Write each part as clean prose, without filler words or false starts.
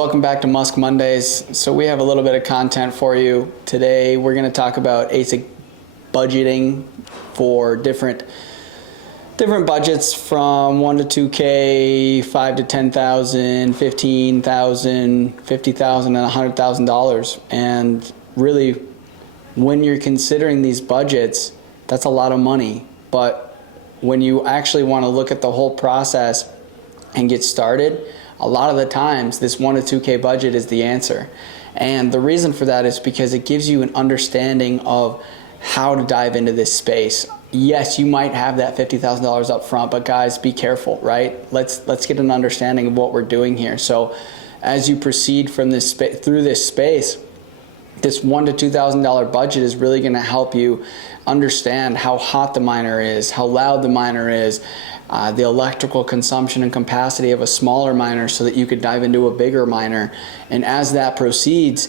welcome back to Musk Mondays. So we have a little bit of content for you today. We're going to talk about ASIC budgeting for different budgets from 1 to 2K, 5 to 10,000, 15,000, 50,000, and $100,000. And really, when you're considering these budgets, that's a lot of money. But when you actually want to look at the whole process and get started, a lot of the times this 1 to 2K budget is the answer. And the reason for that is because it gives you an understanding of how to dive into this space. Yes, you might have that $50,000 up front, but guys, be careful, right? Let's get an understanding of what we're doing here. So as you proceed from this through this space, this $1,000 to $2,000 budget is really going to help you understand how hot the miner is, how loud the miner is, the electrical consumption and capacity of a smaller miner so that you could dive into a bigger miner. And as that proceeds,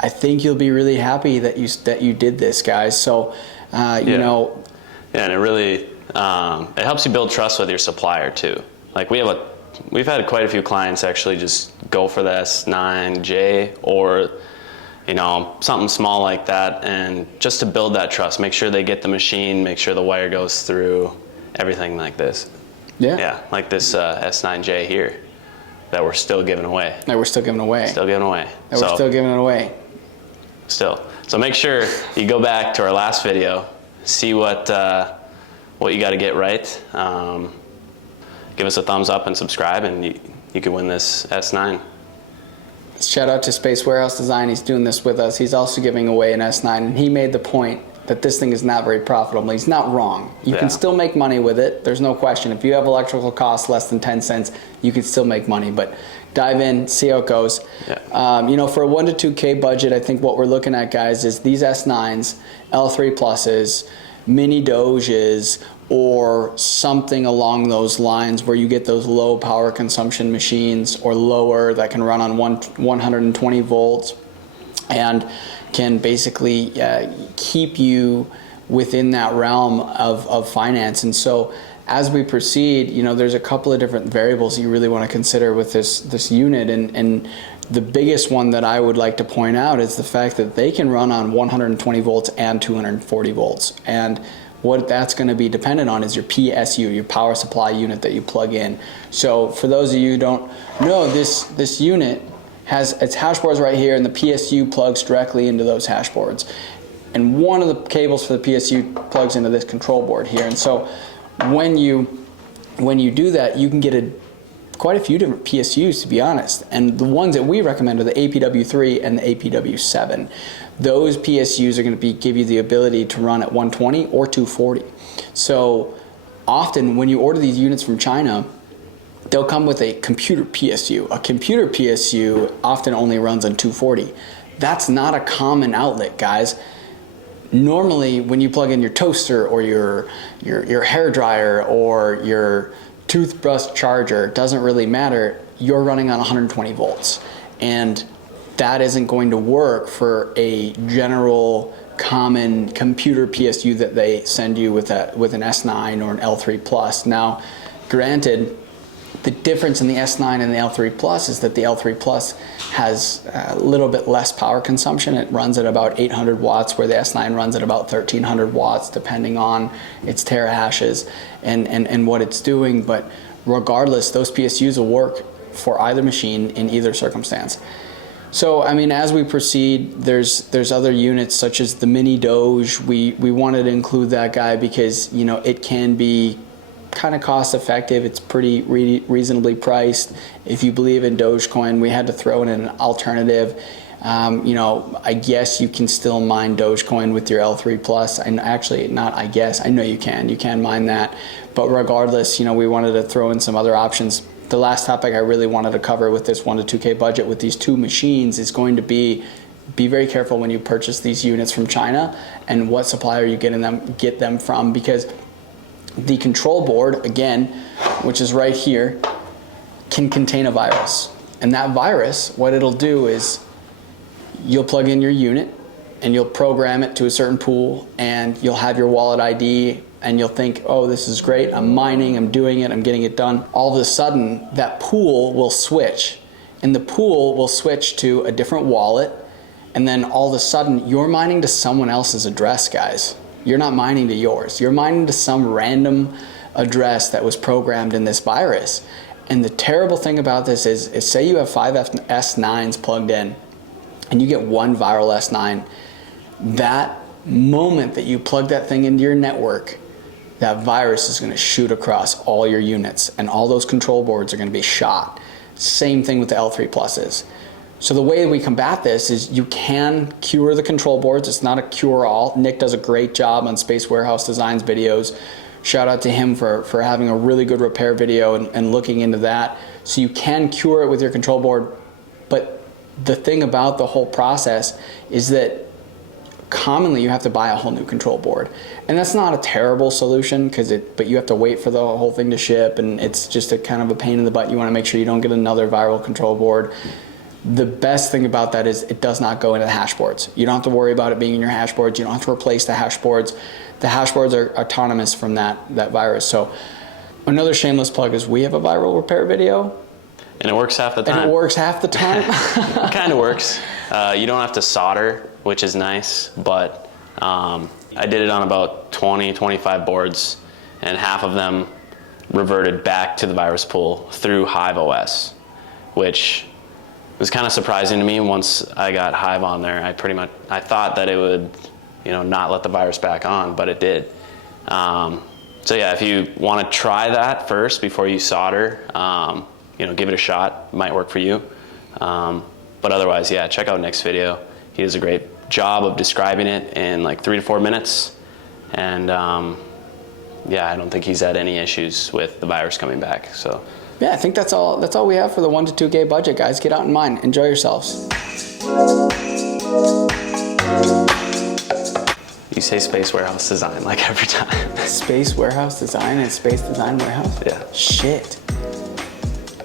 I think you'll be really happy that you did this, guys. So, you know. Yeah, and it really, it helps you build trust with your supplier too. Like we've had quite a few clients actually just go for the S9J or, you know, something small like that, and just to build that trust, make sure they get the machine, make sure the wire goes through, everything like this. Yeah, like this S9J here that we're still giving away. That we're still giving away. Still giving away. That we're still giving it away. Still. So make sure you go back to our last video, see what you got to get right. Give us a thumbs up and subscribe, and you can win this S9. Shout out to Space Warehouse Design. He's doing this with us. He's also giving away an S9, and he made the point that this thing is not very profitable. He's not wrong. You can still make money with it. There's no question. If you have electrical costs less than 10 cents, you can still make money. But dive in, see how it goes. Yeah. You know, for a 1 to 2K budget, I think what we're looking at, guys, is these S9s, L3 Pluses, mini Doges, or something along those lines where you get those low power consumption machines or lower that can run on 120 volts and can basically keep you within that realm of finance. And so as we proceed, you know, there's a couple of different variables you really want to consider with this unit, and the biggest one that I would like to point out is the fact that they can run on 120 volts and 240 volts. And what that's going to be dependent on is your PSU, your power supply unit that you plug in. So for those of you who don't know, this unit has its hash boards right here, and the PSU plugs directly into those hash boards. And one of the cables for the PSU plugs into this control board here. And so when you do that, you can get quite a few different PSUs, to be honest. And the ones that we recommend are the APW3 and the APW7. Those PSUs are going to give you the ability to run at 120 or 240. So often when you order these units from China, they'll come with a computer PSU. A computer PSU often only runs on 240. That's not a common outlet, guys. Normally, when you plug in your toaster or your hair dryer or your toothbrush charger, doesn't really matter, you're running on 120 volts. And that isn't going to work for a general common computer PSU that they send you with an S9 or an L3 Plus. Now, granted, the difference in the S9 and the L3 Plus is that the L3 Plus has a little bit less power consumption. It runs at about 800 watts, where the S9 runs at about 1300 watts, depending on its terahashes and what it's doing. But regardless, those PSUs will work for either machine in either circumstance. So, I mean, as we proceed, there's other units such as the mini Doge. We wanted to include that guy because, you know, it can be kind of cost effective. It's pretty reasonably priced. If you believe in Dogecoin, we had to throw in an alternative. You know, I guess you can still mine Dogecoin with your L3 Plus, and actually not I guess, I know you can mine that. But regardless, you know, we wanted to throw in some other options. The last topic I really wanted to cover with this 1 to 2K budget with these two machines is going to be very careful when you purchase these units from China and what supplier you get them from, because the control board, again, which is right here, can contain a virus. And that virus, what it'll do is you'll plug in your unit and you'll program it to a certain pool, and you'll have your wallet ID, and you'll think, oh, this is great, I'm mining, I'm doing it, I'm getting it done. All of a sudden, that pool will switch, and the pool will switch to a different wallet, and then all of a sudden you're mining to someone else's address, guys. You're not mining to yours. You're mining to some random address that was programmed in this virus. And the terrible thing about this is say you have 5 S9s plugged in and you get one viral S9, that moment that you plug that thing into your network, that virus is going to shoot across all your units and all those control boards are going to be shot. Same thing with the L3 pluses. So the way we combat this is you can cure the control boards. It's not a cure-all. Nick does a great job on Space Warehouse Designs videos. Shout out to him for having a really good repair video and looking into that. So you can cure it with your control board. But the thing about the whole process is that commonly you have to buy a whole new control board. And that's not a terrible solution, but you have to wait for the whole thing to ship, and it's just a kind of a pain in the butt. You want to make sure you don't get another viral control board. The best thing about that is it does not go into the hash boards. You don't have to worry about it being in your hash boards. You don't have to replace the hash boards. The hash boards are autonomous from that virus. So another shameless plug is we have a viral repair video. And it works half the time. And it works half the time. It kind of works. You don't have to solder, which is nice, but I did it on about 20, 25 boards, and half of them reverted back to the virus pool through Hive OS, which was kind of surprising to me. Once I got Hive on there, I thought that it would, not let the virus back on, but it did. So yeah, if you want to try that first before you solder, give it a shot. It might work for you. But otherwise, yeah, check out Nick's video. He does a great job of describing it in like 3 to 4 minutes. And yeah, I don't think he's had any issues with the virus coming back. So yeah, I think that's all we have for the 1 to 2K budget, guys. Get out and mine. Enjoy yourselves. You say Space Warehouse Design like every time. Space Warehouse Design and Space Design Warehouse? Yeah. Shit.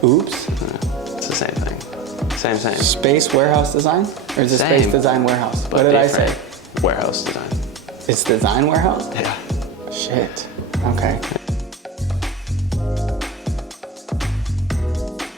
Oops. It's the same thing. Same. Space Warehouse Design? Or is it Same. Space Design Warehouse? But what did different. I say? Warehouse Design. It's Design Warehouse? Yeah. Shit. Okay.